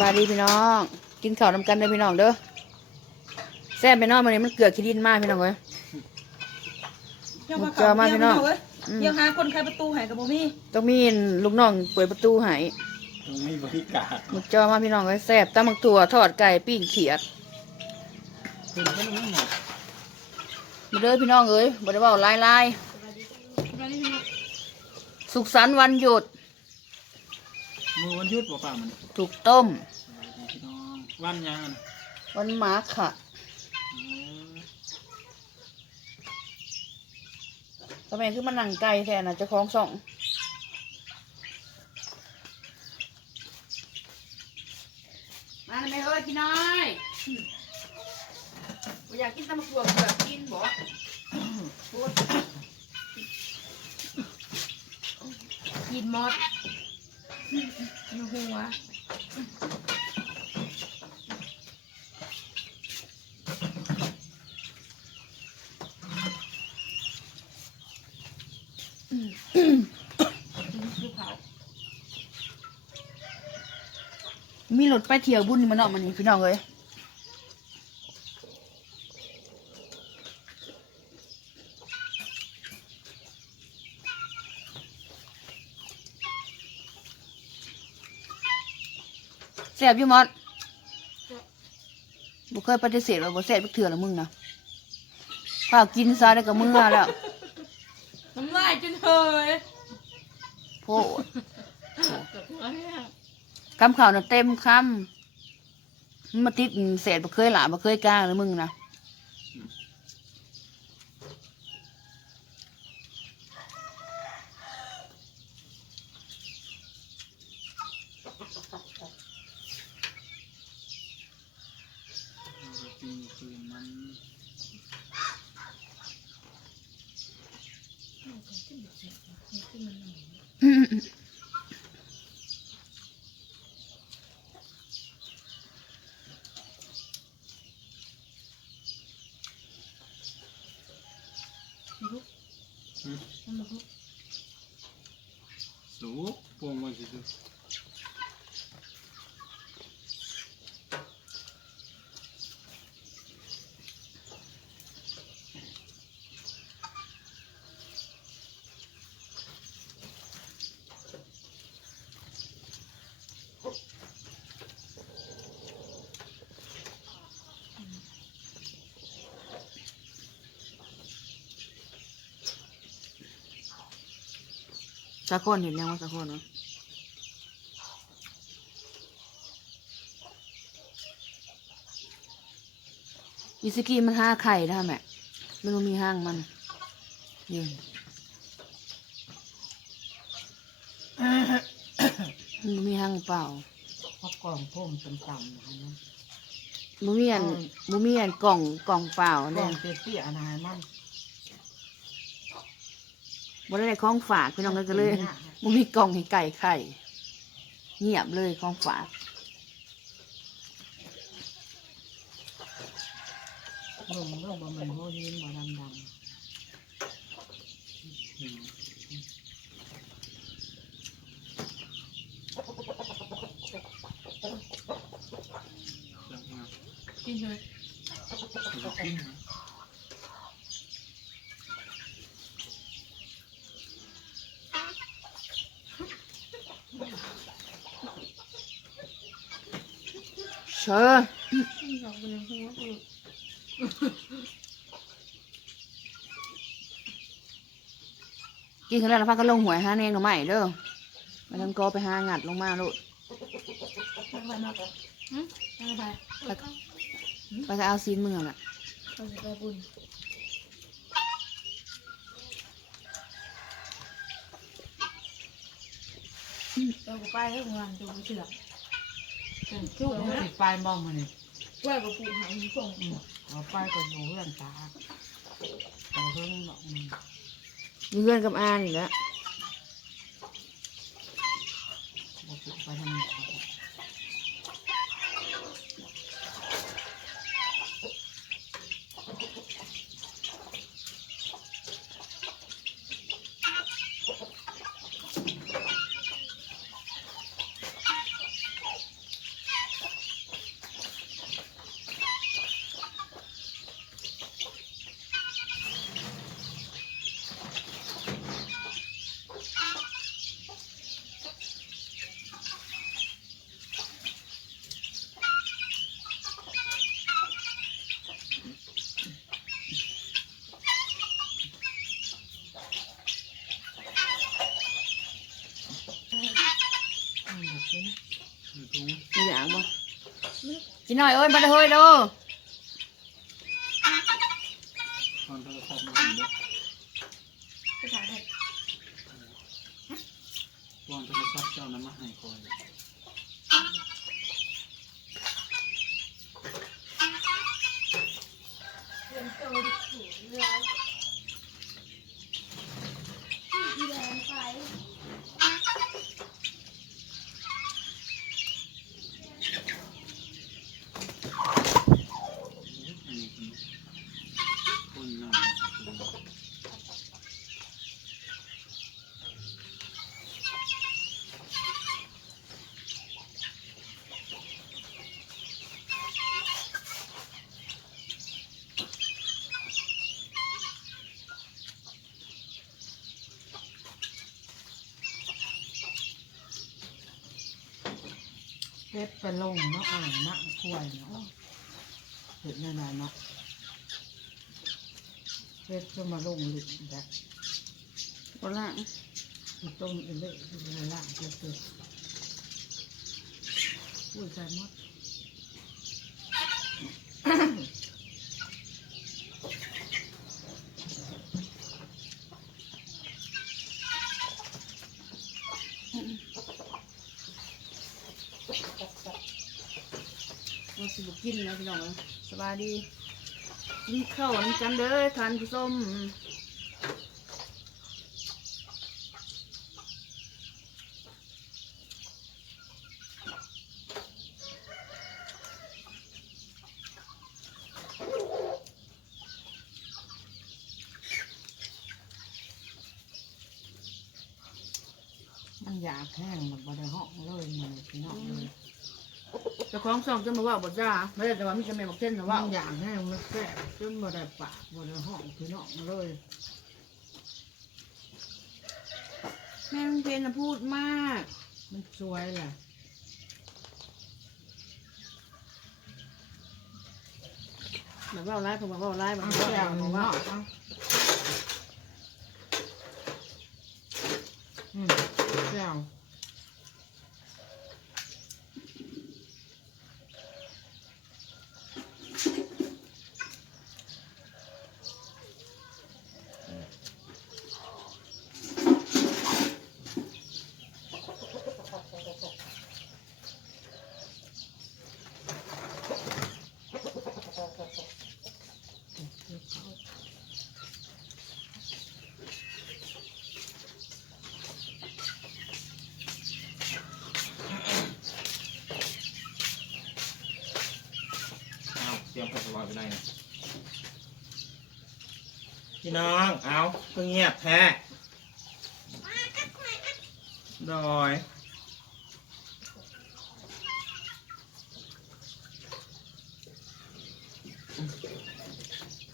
บายดีพี่น้อง กินข้าวนำกันเด้อพี่น้องเด้อแซ่บไปน้องมันนี้มันเกลือขี้ดินมากพี่น้องเว้ย เที่ยวมาเจอมาพี่น้องเที่ยวเว้ยอืม เที่ยวหาคนใครประตูใหายกับบ่มีต้องมีลูกน้องเปิดประตูให้ต้องมีบริการหมดจอมาพี่น้องเว้ยแซ่บตำบักถั่วทอดไก่ปิ้งเขียดเป็นก็ไม่หมดมาเด้อพี่น้องเอ้ยบ่ได้เว้าลายลายๆสุขสันต์วันหยุด มือวันหยุดบ่ป่ามันถูกต้ม พี่น้องวันยังอันวันมาค่ะ อืมทำไมคือมันหนังไก่แทนน่ะเจะคล้าของสองมาเลยเอ้ยพี่น้อยบ่อยากกินตำบักถั่วเผือกกินบ่พูดกินม อดนหัวมีรถไปเที่ยวบุญนี่มันเนาะมันนี่พี่น้องเอ้ย แซ่บอยู่มอดบ่เคยปฏิเสธว่าบ่แซ่บจักเถื่อละมึงนะข้าวกินซะได้วก็มื้อแล้วน้ำลายจนเฮยโพดคำข่าวน่ะเต็มคำมันมาติดเศษบ่เคยหลาบ่เคยกล้าเลยมึงนะ เอาไปปีนคืนมัน สู สักคนเห็นยังว่าสักคนเนาะอิสกีมันห้าไข่นะแม่ไม่รู้มีห้างมันยืนมันบ่มีห้างเปล่าเพราะกล่องพ่มต่ำๆนะคะนะบุมีอันบุมีอันกล่องกล่องเปล่ากล่เนี่อยงเตี้ยๆอันนั้นมัน บ่ได้ของฝากพี่น้องเลยก็เลยบุมีกล่องให้ไก่ไข่เงียบเลยของฝากลงลงบะมันโมยินบ่ดำดอืมจับมากินเลยเอาไปกิน เชิญกินกันแล้วแล้วพักก็ลงหวยหาเนงหน่อใหม่เด้อมาทำกอไปหางัดลงมาลูกไม่ไปมากเลยหืมไม่ไปไปไปก็เอาซีนเมืองน่ะเราจะไปบุญเราก็ไปแล้วงานดูเสือ กำจุกมันติดปลายมองมันนี่ช่วยกับปูหายมีส่งอืมเอาไปก็อยู่เพื่อนตาเอาเพื่อนบอกอืมมีเพื่อนกับอานี่แหละ บอกไปทำหมอ อยู่ตรง มีอย่างบ่กินหน่อยเอ้ยบัดเฮ้ยเด้อตอนโทรศัพท์มาถึงเยอะไปถ่ายให้วางโทรศัพท์เจ้านั้นมาให้คอย เรียนโตดิสูงเรือที่แดงไป อันนี้คือคนนอน เพชรไปลงเนาะอ่างนักควยเนาะเห็นนั่นน่ะเนาะเพชรจะมาลงหลุดแบบบ่ล่ะมันต้มอีเละอีเละล่างเกิดอุ้ยใจมด เราสิบกินนะพี่น้องเอ้ยสบายดีกินข้าวกันเด้อทานผู้ชมมันอยากแห้งมันบ่ได้ห้องเลยมันพี่น้องเลย เจ้าของช่องจะมาว่าบ่จ้าไม่ได้แต่ว่ามีจะแม่บอกเช่นนะว่าว่าอยากแห้งมันแซ่บจนบ่ได้ปากบ่ได้ห้องพี่น้องเลยแม่ลุงเพนนะพูดมาก มันสวยแหละแบบว่าร้ายผมบอกว่าร้ายแบบเอาว่าแซ่บบมัอนกว่าเนาะเอาอืมแซ่บ เอาเตรียมผัดสวายไปไหนนะพี่น้อง เอาเพิ่งเงียบแท้ดอย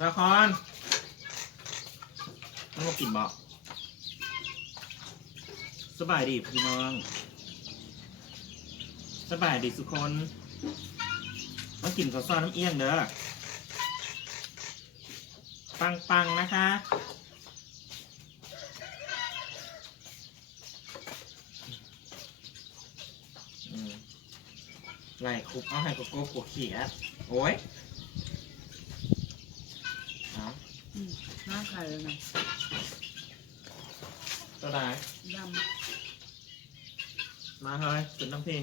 ละครน้องมากินบอกสบายดีพี่น้อง สบายดีสุกคนต้อง กินข้าวซอยน้ำเอี้ยงเด้อ ปังปังๆนะคะอืมไล่คุกเอาให้โกโก้ปวดขี้อะโอ้ยเอาอืมน้าไข่เลยนะตัวได้ดมาเฮ้ยสุดน้ำพี่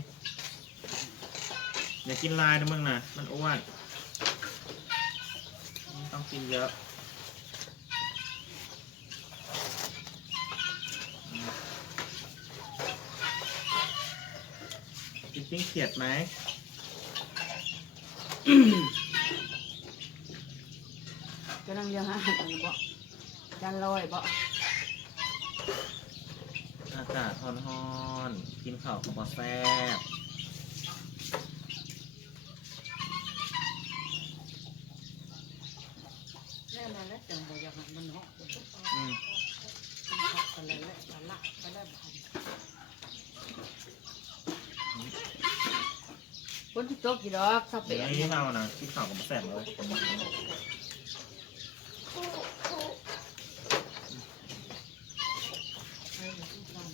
อย่ากินลายนะมึงนะมันอ้วนไม่ต้องกินเยอะกินปิ้งเขียดไหมำจะนั่งเลี้ยงอาหารกันบ่จานลอยบ่อากาศร้อนๆกินข้าวกับปลาแซ่บ จังบ่อยากให้มันหอกอืมกันเลยแหละละละไปแล้วบ้านคนที่โต๊ะกี่ดอกข้าเป็เดี๋ดยวนี้เท่านะกินข้าวกับปลาแซ่บเลย ให้มันทุกวัน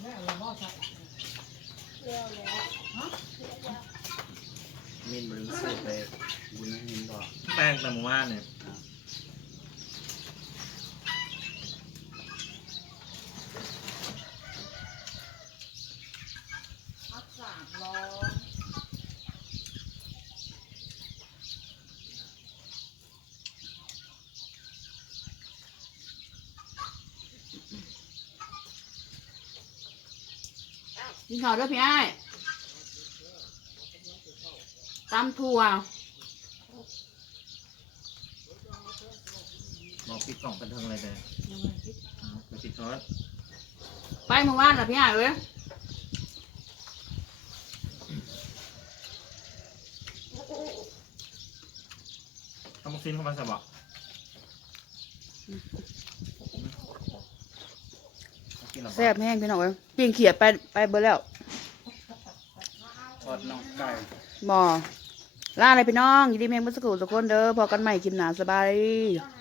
แม่ละบ่ ใช่ เร็วแล้ว มิ นบริสุทธิ์ไปบุญให้มินบอกแป้งแต่หมู่านเนี่ยกินข้าวด้วยพี่ไอ้ ตำถั่วบอกปิดกล่องบันเทิงอะไรเลยอ๋อไปปิดทอดไปเมื่อวานล่ะพี่ไอ้ายเอ้ยต้องซิมเข้ามาสบะกินหรอแซ่บแห้งพี่น้องเอ้ยปิ้งเขียดไปไปเบอร์แล้ว ทอดน่องไก่ หมอ ล่าอะไรพี่น้องยินดีเมงบัสกุลทุกคนเด้อพอกันใหม่คลิปหนาสบายดี